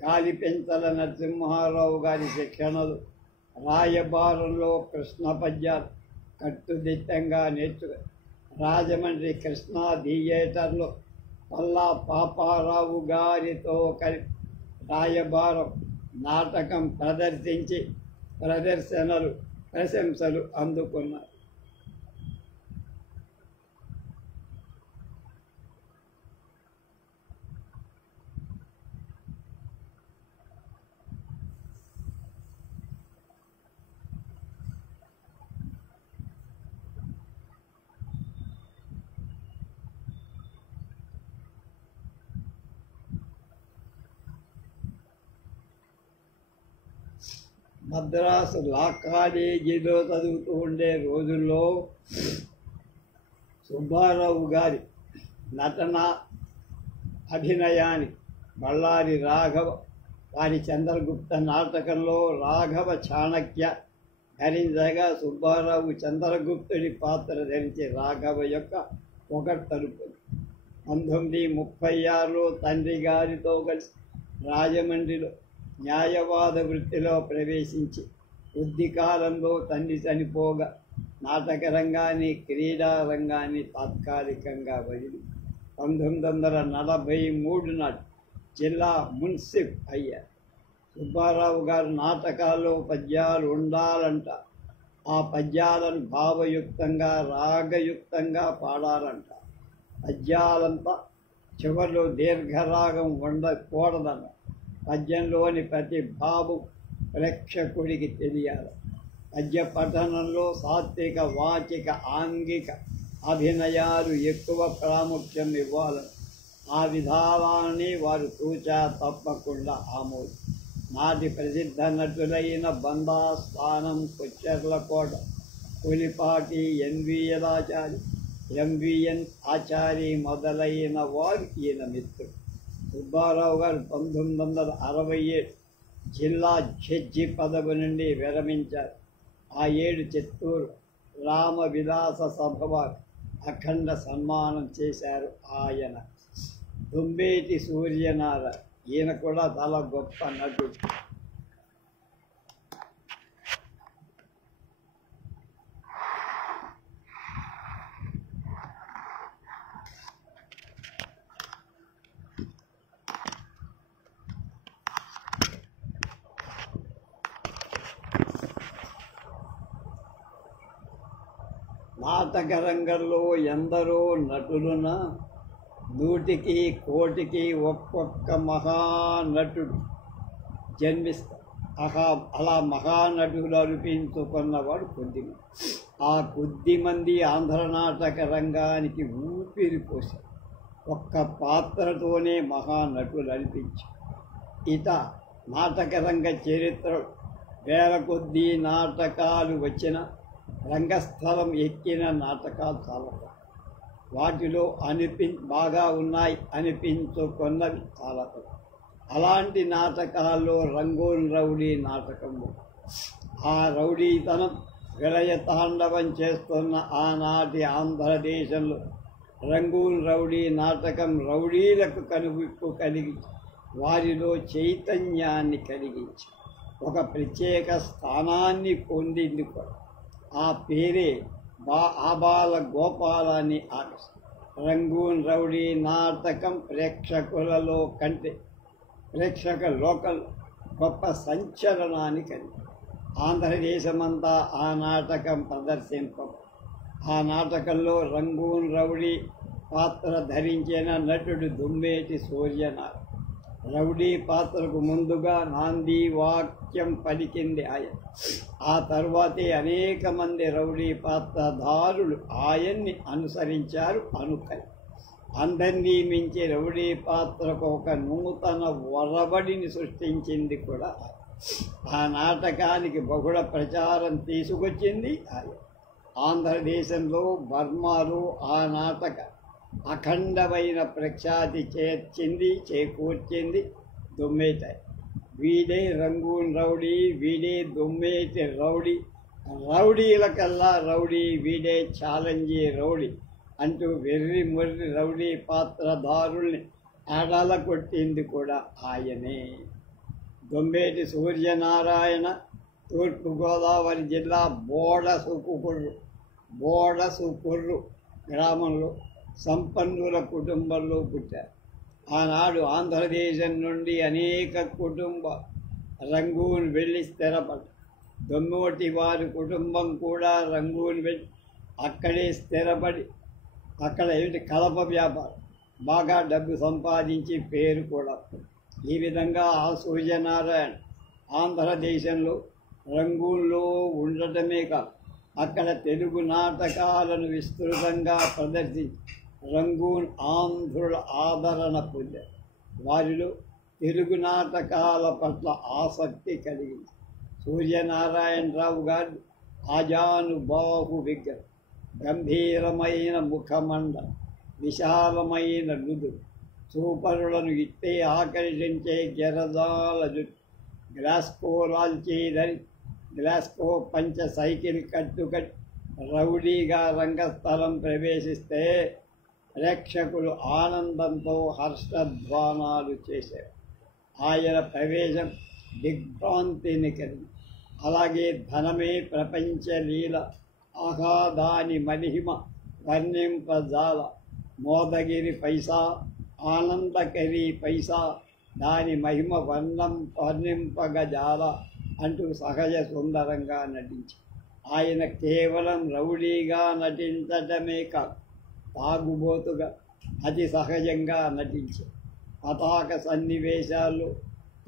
గాలిపెంచల నరసింహారావు గారి శిక్షణలు రాయబారంలో కృష్ణ పద్యాలు కట్టుదిట్టంగా నేర్చుకుని రాజమండ్రి కృష్ణా థియేటర్లో పల్లా పాపారావు గారితో కలిపి రాయబారం నాటకం ప్రదర్శించి ప్రశంసలు అందుకున్నారు. మద్రాసు లా కాలేజీలో చదువుతూ ఉండే రోజుల్లో సుబ్బారావు గారి నటన అభినయానికి బళ్ళారి రాఘవ వారి చంద్రగుప్త నాటకంలో రాఘవ చాణక్య ధరించగా సుబ్బారావు చంద్రగుప్తుడి పాత్ర ధరించి రాఘవ యొక్క పొగడ్తలు. 1936లో తండ్రి గారితో కలిసి రాజమండ్రిలో న్యాయవాద వృత్తిలో ప్రవేశించి కొద్ది కాలంలో తండ్రి చనిపోగా నాటక రంగాన్ని క్రీడా రంగాన్ని తాత్కాలికంగా వదిలి 1943 నాటి జిల్లా మున్సిఫ్ అయ్యారు. సుబ్బారావు గారు నాటకాల్లో పద్యాలు ఉండాలంట, ఆ పద్యాలను భావయుక్తంగా రాగయుక్తంగా పాడాలంట, పద్యాలంతా చివరిలో దీర్ఘరాగం ఉండకూడదన్న, పద్యంలోని ప్రతి భావం ప్రేక్షకుడికి తెలియాలి. పద్య పఠనంలో సాత్విక వాచిక ఆంగిక అభినయాలు ఎక్కువ ప్రాముఖ్యం ఇవ్వాలని ఆ విధానాన్ని వారు తూచా తప్పకుండా ఆమోది. నాటి ప్రసిద్ధ నటులైన బందాస్థానం, కొచ్చెర్లకోట, పులిపాటి, ఎన్విఎలాచారి, ఎంవిఎన్ ఆచారి మొదలైన వారు ఈయన మిత్రుడు. సుబ్బారావు గారు 1967 జిల్లా జడ్జి పదవి నుండి విరమించారు. ఆ ఏడు చిత్తూరు రామ విలాస సభ వారు అఖండ సన్మానం చేశారు. ఆయన దుంబేటి సూర్యనారాయణ, ఈయన కూడా చాలా గొప్ప నటుడు. నాటక రంగంలో ఎందరో నటులున్నా నూటికి కోటికి ఒక్కొక్క మహానటుడు జన్మిస్తారు. అలా మహానటులు అనిపించుకున్నవాడు కొద్దిమంది. ఆ కొద్దిమంది ఆంధ్ర నాటక రంగానికి ఊపిరి పోశారు. ఒక్క పాత్రతోనే మహానటులు అనిపించారు. ఇట నాటక రంగ చరిత్ర వేల కొద్దీ నాటకాలు వచ్చిన, రంగస్థలం ఎక్కిన నాటకాలు చాలా. వాటిలో బాగా ఉన్నాయి అనిపించుకున్నవి చాలా. అలాంటి నాటకాల్లో రంగూన్ రౌడీ నాటకం. ఆ రౌడీతనం విలయ తాండవం చేస్తున్న ఆనాటి ఆంధ్రదేశంలో రంగూన్ రౌడీ నాటకం రౌడీలకు కనువిప్పు కలిగించి వారిలో చైతన్యాన్ని కలిగించి ఒక ప్రత్యేక స్థానాన్ని పొందింది కూడా. ఆ పేరే ఆబాల గోపాలాన్ని రంగూన్ రౌడీ నాటకం ప్రేక్షకులలో కంటే ప్రేక్షక లోకల్ గొప్ప సంచలనాన్ని కలిగి ఆంధ్రదేశమంతా ఆ నాటకం ప్రదర్శింపం. ఆ నాటకంలో రంగూన్ రౌడీ పాత్ర ధరించిన నటుడు దుమ్మేటి సూర్యనారాయణ. రౌడీ పాత్రకు ముందుగా నాంది వాక్యం పలికింది ఆయన. ఆ తర్వాతే అనేక మంది రౌడీ పాత్రధారులు ఆయన్ని అనుసరించారు, అనుకరి. అందరినీ మించి రౌడీ పాత్రకు ఒక నూతన ఒరబడిని సృష్టించింది కూడా ఆయన. ఆ నాటకానికి బహుళ ప్రచారం తీసుకొచ్చింది ఆయన. ఆంధ్రదేశంలో బర్మాలో ఆ నాటక అఖండమైన ప్రఖ్యాతి చేకూర్చింది దొమ్మేటి. వీడే రంగూన్ రౌడీ, వీడే దొమ్మేటి రౌడీ, రౌడీలకల్లా రౌడీ, వీడే ఛాలెంజీ రౌడీ అంటూ వెర్రి మొర్రి రౌడీ పాత్రధారుల్ని ఆడాల కొట్టింది కూడా ఆయనే. దొమ్మేటి సూర్యనారాయణ తూర్పుగోదావరి జిల్లా బోడసుకుర్రు గ్రామంలో సంపన్నుల కుటుంబంలో పుట్టారు. ఆనాడు ఆంధ్రదేశం నుండి అనేక కుటుంబ రంగూన్ వెళ్ళి స్థిరపడ్డారు. దొమ్మేటి వారి కుటుంబం కూడా రంగూన్ వెళ్ళి అక్కడే స్థిరపడి అక్కడ కలప వ్యాపారం బాగా డబ్బు సంపాదించి పేరు కూడా. ఈ విధంగా ఆ సూర్యనారాయణ ఆంధ్రదేశంలో రంగూన్లో ఉండటమే కాదు, అక్కడ తెలుగు నాటకాలను విస్తృతంగా ప్రదర్శించి రంగూన్ ఆంధ్రుల ఆదరణ పొందారు. వారిలో తెలుగు నాటకాల పట్ల ఆసక్తి కలిగింది. సూర్యనారాయణరావు గారి ఆజానుబాహు విగ్రహం, గంభీరమైన ముఖమండలం, విశాలమైన నుదురు, చూపరులను ఇట్టే ఆకర్షించే గెరదాల జుట్టు, గ్లాస్కో లాల్చీదని గ్లాస్కో పంచ సైకిల్ కట్టుకట్టి రౌడీగా రంగస్థలం ప్రవేశిస్తే ప్రేక్షకులు ఆనందంతో హర్షధ్వానాలు చేశారు. ఆయన ప్రవేశం దిగ్భ్రాంతిని కలిగి. అలాగే ధనమే ప్రపంచ లీల, ఆహా దాని మహిమ వర్ణింపజాల, మోదగిరి పైసా ఆనందకరి పైసా, దాని మహిమ వర్ణింపగజాల అంటూ సహజ సుందరంగా నటించారు. ఆయన కేవలం రౌడీగా నటించటమే కాదు, తాగుబోతుగా అతి సహజంగా నటించారు. పతాక సన్నివేశాల్లో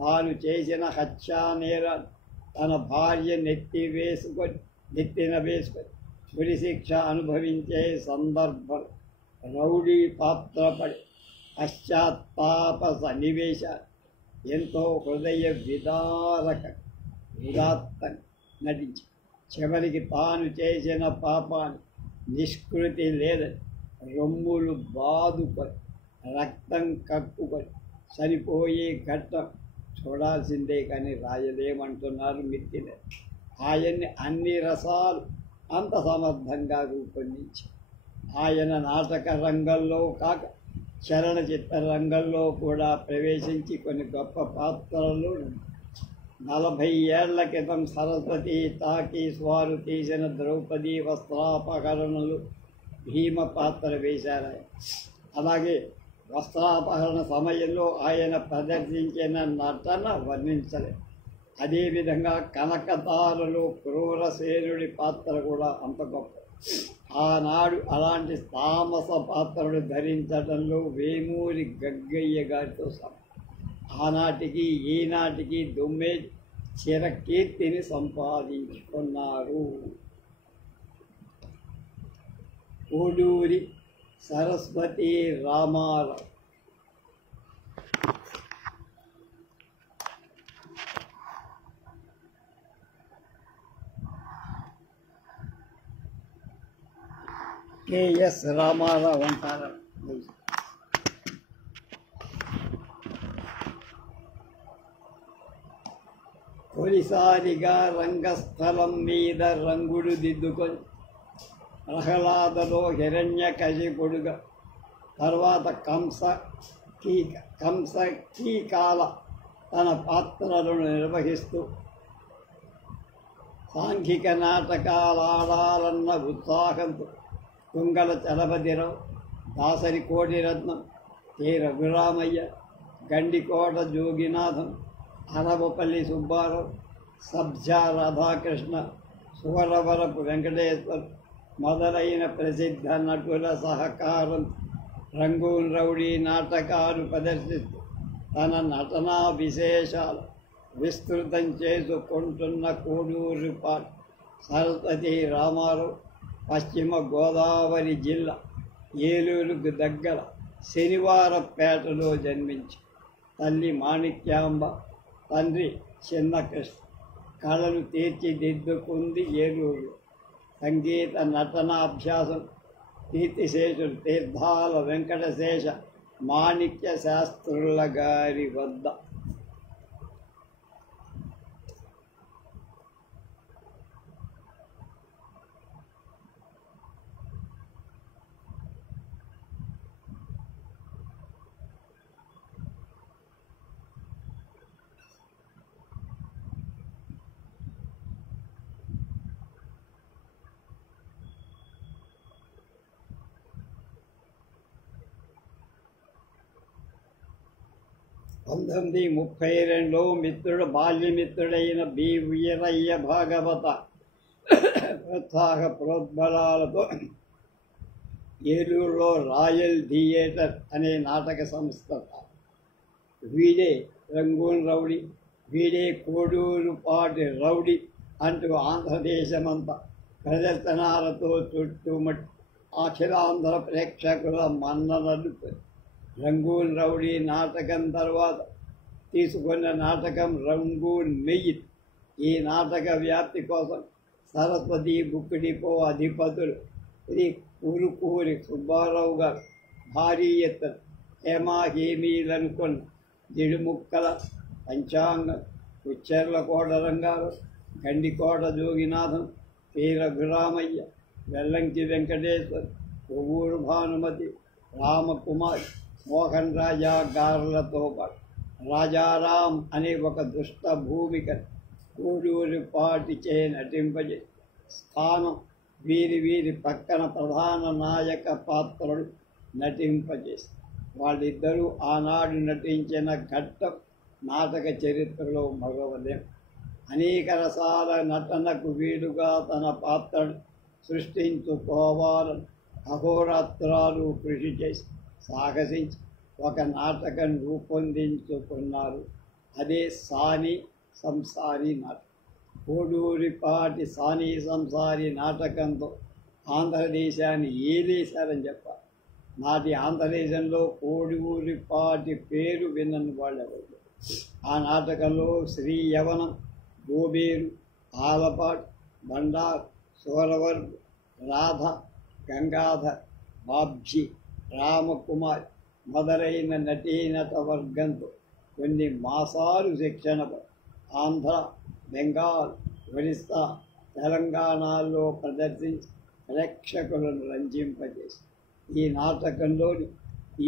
తాను చేసిన హత్యా నేరాలు తన భార్య నెత్తిన వేసుకొని ఉరిశిక్ష అనుభవించే సందర్భం, రౌడీ పాత్రపడి పశ్చాత్తాప సన్నివేశాలు ఎంతో హృదయ ఉదాత్తంగా నటించి చివరికి తాను చేసిన పాపాన్ని నిష్కృతి లేదని రొమ్ములు బాదుకొని రక్తం కక్కుకొని చనిపోయే ఘట్టం చూడాల్సిందే కానీ రాయలేమంటున్నారు మిత్తిలే. ఆయన్ని అన్ని రసాలు అంత సమర్థంగా రూపొందించి ఆయన నాటక రంగంలో కాక చలనచిత్ర రంగంలో కూడా ప్రవేశించి కొన్ని గొప్ప పాత్రలు 40 ఏళ్ల క్రితం సరస్వతి టాకీస్ వారు తీసిన ద్రౌపది వస్త్రాపహరణలు భీమ పాత్ర వేశారు. అలాగే వస్త్రాపహరణ సమయంలో ఆయన ప్రదర్శించిన నటన వర్ణించలేదు. అదేవిధంగా కనకతారలో క్రూరసేనుడి పాత్ర కూడా అంత గొప్ప. ఆనాడు అలాంటి తామస పాత్రలు ధరించడంలో వేమూరి గగ్గయ్య గారితో సమానం. ఆనాటికి ఈనాటికి దొమ్మేటి చిరకీర్తిని సంపాదించుకున్నారు. కోడూరి సరస్వతి రామారావు కెఎస్ రామారావు అంటారు. తొలిసారిగా రంగస్థలం మీద రంగుడు దిద్దుకొని ప్రహ్లాదలో హిరణ్యకశిపుడుగా, తర్వాత కంస కీకాల తన పాత్రలను నిర్వహిస్తూ సాంఘిక నాటకాలాడాలన్న ఉత్సాహంతో తుంగల చలపతిరావు, దాసరి కోటిరత్నం, కె రఘురామయ్య, గండికోట జోగినాథం, అరవపల్లి సుబ్బారావు, సబ్జా రాధాకృష్ణ, సువరవరపు వెంకటేశ్వర్ మొదలైన ప్రసిద్ధ నటుల సహకారం రంగూన్ రౌడీ నాటకాలు ప్రదర్శిస్తూ తన నటనా విశేషాలు విస్తృతం చేసుకుంటున్న కోడూరు సరస్వతి రామారావు పశ్చిమ గోదావరి జిల్లా ఏలూరుకు దగ్గర శనివారపేటలో జన్మించి తల్లి మాణిక్యాంబ, తండ్రి చిన్నకృష్ణ కళను తీర్చిదిద్దుకుంది ఏలూరు. సంగీత నటనాభ్యాసం కీర్తిశేషుడు తీర్థాల వెంకటశేష మాణిక్య శాస్త్రుల గారి వద్ద. పంతొమ్మిది 32లో మిత్రుడు బాల్యమిత్రుడైన బి వీరయ్య భాగవత ప్రోత్సాహ ప్రోద్బలాలతో ఏలూరులో రాయల్ థియేటర్ అనే నాటక సంస్థ. వీడే రంగూన్ రౌడీ, వీడే కోడూరుపాటి రౌడీ అంటూ ఆంధ్రదేశమంతా ప్రదర్శనాలతో చుట్టుముట్టి అఖిలాంధ్ర ప్రేక్షకుల మన్ననలు. రంగూన్ రౌడీ నాటకం తర్వాత తీసుకున్న నాటకం రంగూన్ మెయిల్. ఈ నాటక వ్యాప్తి కోసం సరస్వతి బుక్ డిపో అధిపతులు శ్రీ కురుకూరి సుబ్బారావు గారు భారీ ఎత్తున హేమీలనుకున్న జిడుముక్కల పంచాంగం, ఉచ్చెర్లకోట రంగారు, గండికోట జోగినాథం, శ్రీ రఘురామయ్య, వెల్లంకి వెంకటేశ్వర్, కొవ్వూరు భానుమతి, రామకుమార్, మోహన్ రాజా గారులతో పాటు రాజారాం అనే ఒక దుష్ట భూమిక కోడూరిపాటిచే నటింపజేసి స్థానం వీరి పక్కన ప్రధాన నాయక పాత్రలు నటింపజేసి వాళ్ళిద్దరూ ఆనాడు నటించిన ఘట్టం నాటక చరిత్రలో మరవలేం. అనేక రసాల నటనకు వీలుగా తన పాత్రను సృష్టించుకోవాలని అహోరాత్రాలు కృషి చేసి సాహసించి ఒక నాటకం రూపొందించుకున్నారు. అదే సాని సంసారి నాటకం. కోడూరిపాటి సాని సంసారి నాటకంతో ఆంధ్రదేశాన్ని ఏలేశారని చెప్పాలి. నాటి ఆంధ్రదేశంలో కోడూరిపాటి పేరు విన్నని వాళ్ళెవరు. ఆ నాటకంలో శ్రీ యవనం, గోబేరు, ఆలపాటు, బండారు, సోరవర్గు, రాధ, గంగాధర్, బాబ్జీ, రామకుమార్ మొదలైన నటీనట వర్గంతో కొన్ని మాసాలు శిక్షణ ఆంధ్ర, బెంగాల్, ఒరిస్సా, తెలంగాణలో ప్రదర్శించి ప్రేక్షకులను రంజింపజేసి ఈ నాటకంలోని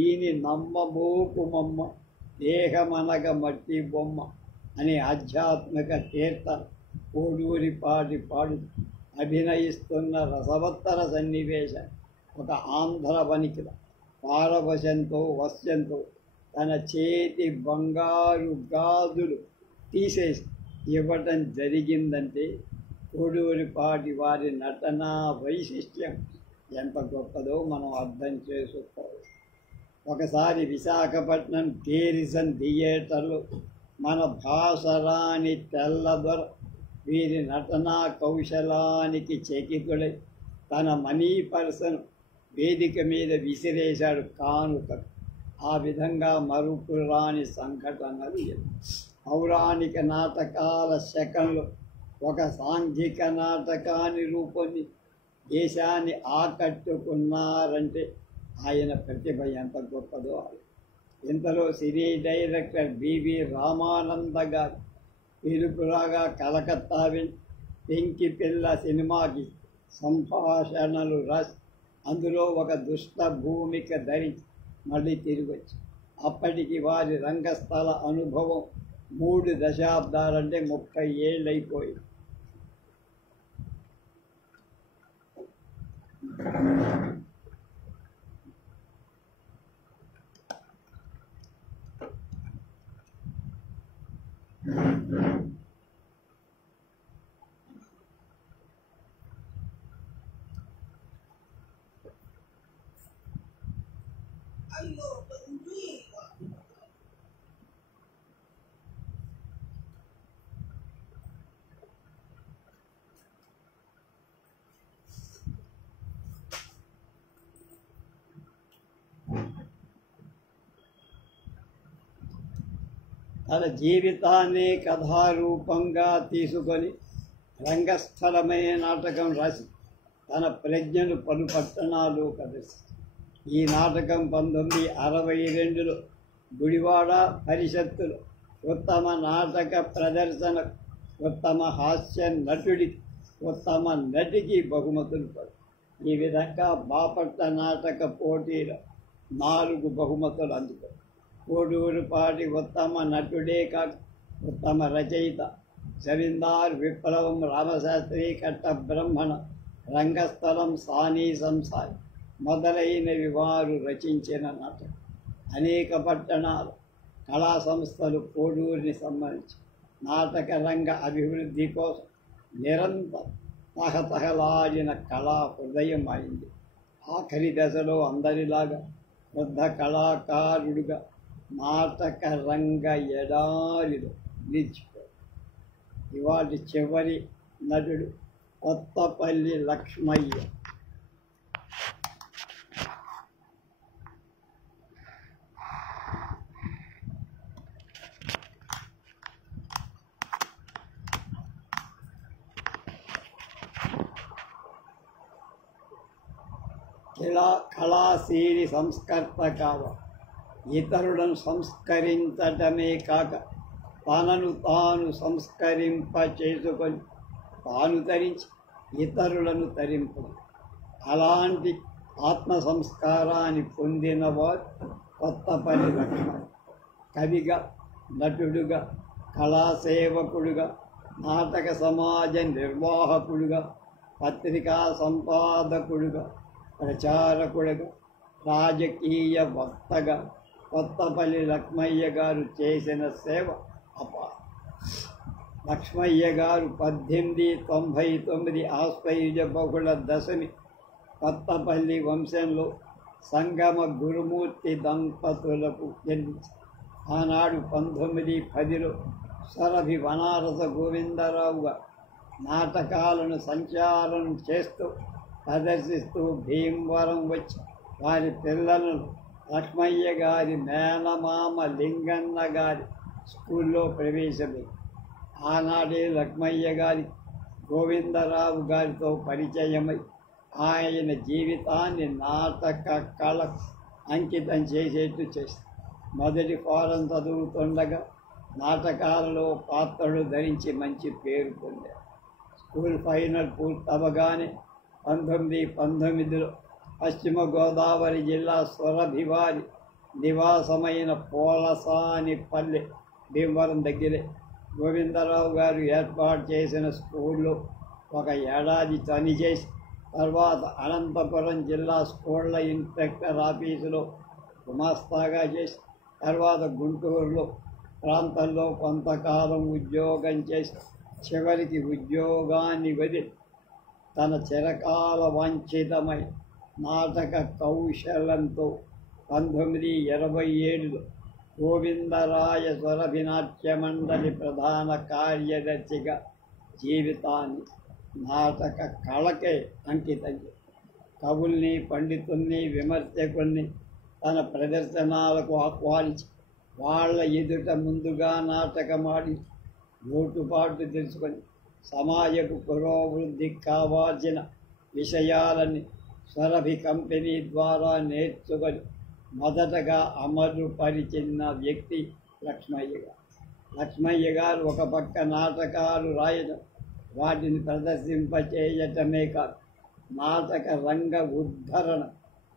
ఈని నమ్మబోకుమమ్మ దేహమనగ మట్టి బొమ్మ అనే ఆధ్యాత్మిక కీర్తన కోడూరిపాటి పాడు అభినయిస్తున్న రసవత్తర సన్నివేశం ఒక ఆంధ్ర వనికిల పారవశంతో వశ్యంతో తన చేతి బంగారు గాజులు తీసేసి ఇవ్వటం జరిగిందంటే కోడూరిపాటి వారి నటనా వైశిష్ట్యం ఎంత గొప్పదో మనం అర్థం చేసుకోవాలి. ఒకసారి విశాఖపట్నం గేరిసన్ థియేటర్లో మన భాషరాని తెల్లదొర వీరి నటనా కౌశలానికి చకితుడై తన మనీ పర్సన్ వేదిక మీద విసిరేశాడు కానుక. ఆ విధంగా మరుపురాని సంఘటనలు. పౌరాణిక నాటకాల శకంలో ఒక సాంఘిక నాటకాన్ని రూపొంది దేశాన్ని ఆకట్టుకున్నారంటే ఆయన ప్రతిభ ఎంత గొప్పదో. ఇంతలో సినీ డైరెక్టర్ బివి రామానంద గారు పిలుపులాగా కలకత్తా వెళ్ళి పెంకి పిల్ల సినిమాకి సంభాషణలు రాసి అందులో ఒక దుష్ట భూమిక ధరించి మళ్ళీ తిరిగి వచ్చి అప్పటికి వారి రంగస్థల అనుభవం 3 దశాబ్దాలంటే 30 ఏళ్ళు అయిపోయి. తన జీవితాన్ని కథారూపంగా తీసుకొని రంగస్థలమైన నాటకం రాసి తన ప్రజ్ఞను పలు పట్టణాలు ప్రదర్శించారు. ఈ నాటకం 1962లో గుడివాడ పరిషత్తులో ఉత్తమ నాటక ప్రదర్శన, ఉత్తమ హాస్య నటుడికి, ఉత్తమ నటికి బహుమతులు పడ్డాయి. ఈ విధంగా బాపట్ల నాటక పోటీలో 4 బహుమతులు అందుకున్నారు. కోడూరుపాటి ఉత్తమ నటుడే కాక ఉత్తమ రచయిత, జమీందార్ విప్లవం రామశాస్త్రి, కట్ట బ్రహ్మణ, రంగస్థలం, సానీ సంసారి మొదలైనవి వారు రచించిన నాటకం. అనేక పట్టణాలు కళా సంస్థలు కోడూరుని సంబంధించి నాటక రంగ అభివృద్ధి కోసం నిరంతరం తహతహలాడిన కళా హృదయం అయింది. ఆఖరి దశలో అందరిలాగా వృద్ధ కళాకారుడుగా నాటక రంగ ఎడారిలో నిలిచిపోయాడు. ఇవాటి చివరి నటుడు కొత్తపల్లి లక్ష్మయ్య. కళాశీలి సంస్కర్త కావ, ఇతరులను సంస్కరించటమే కాక తనను తాను సంస్కరింప చేసుకొని తాను తరించి ఇతరులను తరింపదు. అలాంటి ఆత్మ సంస్కారాన్ని పొందినవారు కొత్తపల్లి లక్ష్మణ్. కవిగా, నటుడుగా, కళాసేవకుడుగా, నాటక సమాజ నిర్వాహకుడుగా, పత్రికా సంపాదకుడుగా, ప్రచారకుడుగా, రాజకీయ వక్తగా కొత్తపల్లి లక్ష్మయ్య గారు చేసిన సేవ అపారం. లక్ష్మయ్య గారు 1899 ఆశ్వయుజ బహుళ దశమి కొత్తపల్లి వంశంలో సంగమ గురుమూర్తి దంపతులకు జన్మించారు. ఆనాడు 1910లో సరభి వనారస గోవిందరావుగా నాటకాలను సంచాలనం చేస్తూ ప్రదర్శిస్తూ భీమవరం వచ్చి వారి పిల్లలను లక్ష్మయ్య గారి మేనమామ లింగన్న గారి స్కూల్లో ప్రవేశపెట్టి ఆనాడే లక్ష్మయ్య గారి గోవిందరావు గారితో పరిచయమై ఆయన జీవితాన్ని నాటక కళకు అంకితం చేసేట్టు చేస్తారు. మొదటి ఫారం చదువుతుండగా నాటకాలలో పాత్రలు ధరించి మంచి పేరు పొందారు. స్కూల్ ఫైనల్ పూర్తవగానే 1919లో పశ్చిమ గోదావరి జిల్లా సొరభివారి నివాసమైన పోలసానిపల్లె భీమవరం దగ్గరే గోవిందరావు గారు ఏర్పాటు చేసిన స్కూల్లో 1 ఏడాది పనిచేసి తర్వాత అనంతపురం జిల్లా స్కూళ్ళ ఇన్స్పెక్టర్ ఆఫీసులో గుమాస్తాగా చేసి తర్వాత గుంటూరులో ప్రాంతంలో కొంతకాలం ఉద్యోగం చేసి చివరికి ఉద్యోగాన్ని వదిలి తన చిరకాల వంచితమై నాటక కౌశలంతో 1927లో గోవిందరాయ స్వరభినాట్య మండలి ప్రధాన కార్యదర్శిగా జీవితాన్ని నాటక కళకే అంకితం చేశారు. కవుల్ని, పండితుల్ని, విమర్శకుల్ని తన ప్రదర్శనలకు ఆహ్వానించి వాళ్ళ ఎదుట ముందుగా నాటకమాడి లోటుపాటు తెలుసుకొని సమాజపు పురోభివృద్ధికి కావాల్సిన విషయాలని స్వరభి కంపెనీ ద్వారా నేర్చుకొని మొదటగా అమలుపరిచిన వ్యక్తి లక్ష్మయ్య గారు. లక్ష్మయ్య గారు ఒక పక్క నాటకాలు రాయడం, వాటిని ప్రదర్శింపచేయటమే కాదు నాటక రంగ ఉద్ధరణ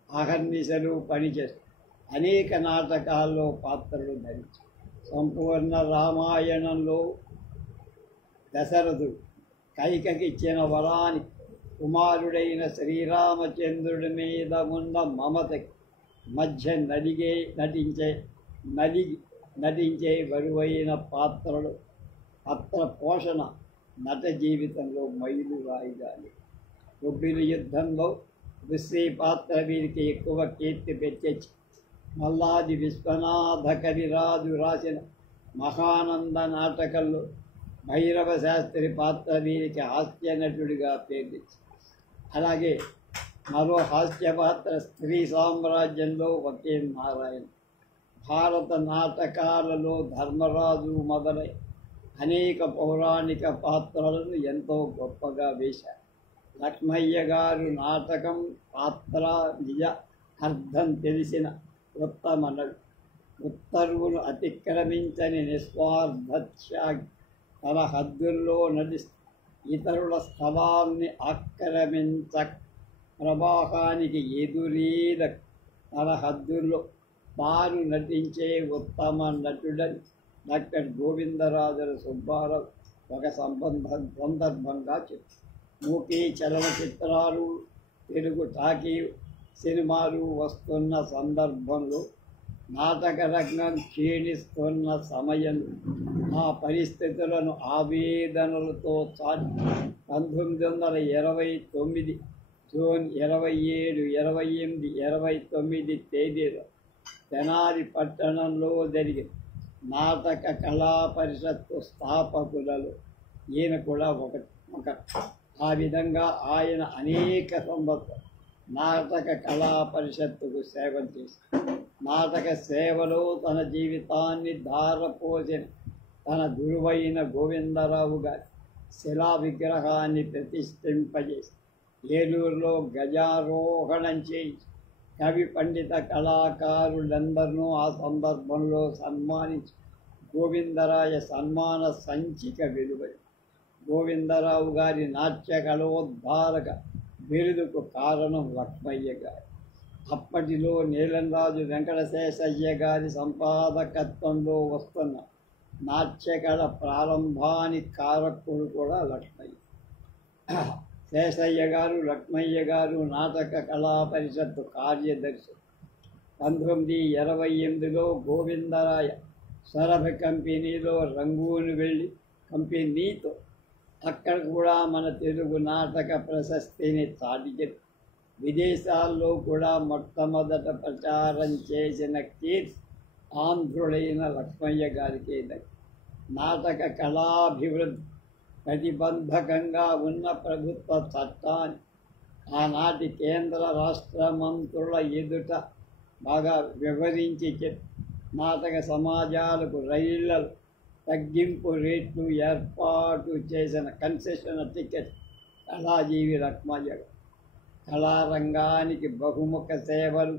అహర్నిశలు పనిచేస్తారు. అనేక నాటకాల్లో పాత్రలు ధరించారు. సంపూర్ణ రామాయణంలో దశరథుడు కైకకిచ్చిన వరానికి కుమారుడైన శ్రీరామచంద్రుడి మీద ఉన్న మమతకి మధ్య నటించే బరువైన పాత్రలు పాత్ర పోషణ నట జీవితంలో మైలురాయిగాలి. కొబ్బిలి యుద్ధంలో దుస్సీ పాత్ర వీరికి ఎక్కువ కీర్తి పెట్టించి మల్లాది విశ్వనాథ కవిరాజు రాసిన మహానంద నాటకంలో భైరవ శాస్త్రి పాత్ర వీరికి హాస్య నటుడిగా పేర్కొంది. అలాగే మరో హాస్య పాత్ర స్త్రీ సామ్రాజ్యంలో వకీల్ నారాయణ. భారత నాటకాలలో ధర్మరాజు మొదలై అనేక పౌరాణిక పాత్రలను ఎంతో గొప్పగా వేశారు. లక్ష్మయ్య గారు నాటకం పాత్ర నిజ అర్థం తెలిసిన ఉత్తమ నటుడు. ఉత్తర్వులు అతిక్రమించని నిస్వార్థ త్యాగి. తన హద్దుల్లో నటిస్తూ ఇతరుల స్థలాన్ని ఆక్రమించక ప్రవాహానికి ఎదురీద తన హద్దుల్లో తాను నటించే ఉత్తమ నటుడని డాక్టర్ గోవిందరాజుల సుబ్బారావు ఒక సందర్భంగా చెప్పారు. మూకీ చలనచిత్రాలు, తెలుగు టాకీ సినిమాలు వస్తున్న సందర్భంలో నాటక రంగం క్షీణిస్తున్న సమయంలో ఆ పరిస్థితులను ఆవేదనలతో చాటి 1929 జూన్ 27, 28, 29 తేదీలో తెనాలి పట్టణంలో జరిగిన నాటక కళా పరిషత్తు స్థాపకులలో ఈయన కూడా ఒక ఆ విధంగా ఆయన అనేక సంవత్సరాలు నాటక కళా పరిషత్తుకు సేవ చేశారు. నాటక సేవలో తన జీవితాన్ని ధారపోసిన తన గురువైన గోవిందరావు గారి శిలా విగ్రహాన్ని ప్రతిష్ఠింపజేసి ఏలూరులో గజారోహణం చేయించి కవి పండిత కళాకారులందరినూ ఆ సందర్భంలో సన్మానించి గోవిందరాయ సన్మాన సంచిక వెలువడి గోవిందరావు గారి నాట్య కళోద్ధారక బిరుదుకు కారణం లక్ష్మయ్య గారు. అప్పటిలో నీలంరాజు వెంకటశేషయ్య గారి సంపాదకత్వంలో వస్తున్న నాట్యకళ ప్రారంభానికి కారకుడు కూడా లక్ష్మయ్య. శేషయ్య గారు, లక్ష్మయ్య గారు నాటక కళా పరిషత్తు కార్యదర్శి. 1928లో గోవిందరాయ సరభ కంపెనీలో రంగూను వెళ్ళి కంపెనీతో అక్కడ కూడా మన తెలుగు నాటక ప్రశస్తిని చాటిచెప్పి విదేశాల్లో కూడా మొట్టమొదట ప్రచారం చేసిన కీర్తి ఆంధ్రుడైన లక్ష్మయ్య గారికి నాటక కళాభివృద్ధి ప్రతిబంధకంగా ఉన్న ప్రభుత్వ చట్టాన్ని ఆనాటి కేంద్ర రాష్ట్ర మంత్రుల ఎదుట బాగా వివరించి చెప్పి నాటక సమాజాలకు రైళ్లలో తగ్గింపు రేట్లు ఏర్పాటు చేసిన కన్సెషన్ టికెట్ కళాజీవి లక్ష్మయ్య గారు. కళారంగానికి బహుముఖ సేవలు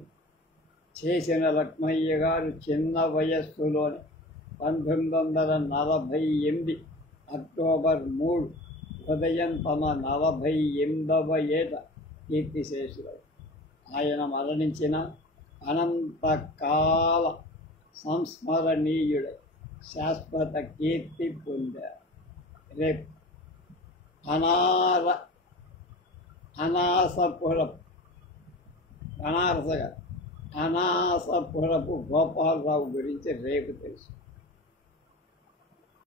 చేసిన లక్ష్మయ్య గారు చిన్న వయస్సులోనే 1948 అక్టోబర్ 3 ఉదయం తమ 48వ ఏట కీర్తిశేషులు. ఆయన మరణించిన అనంతకాల సంస్మరణీయుడై శాశ్వత కీర్తి పొందారు. రేపు అనాసపురపు గోపాలరావు గురించి రేపు తెలుసు.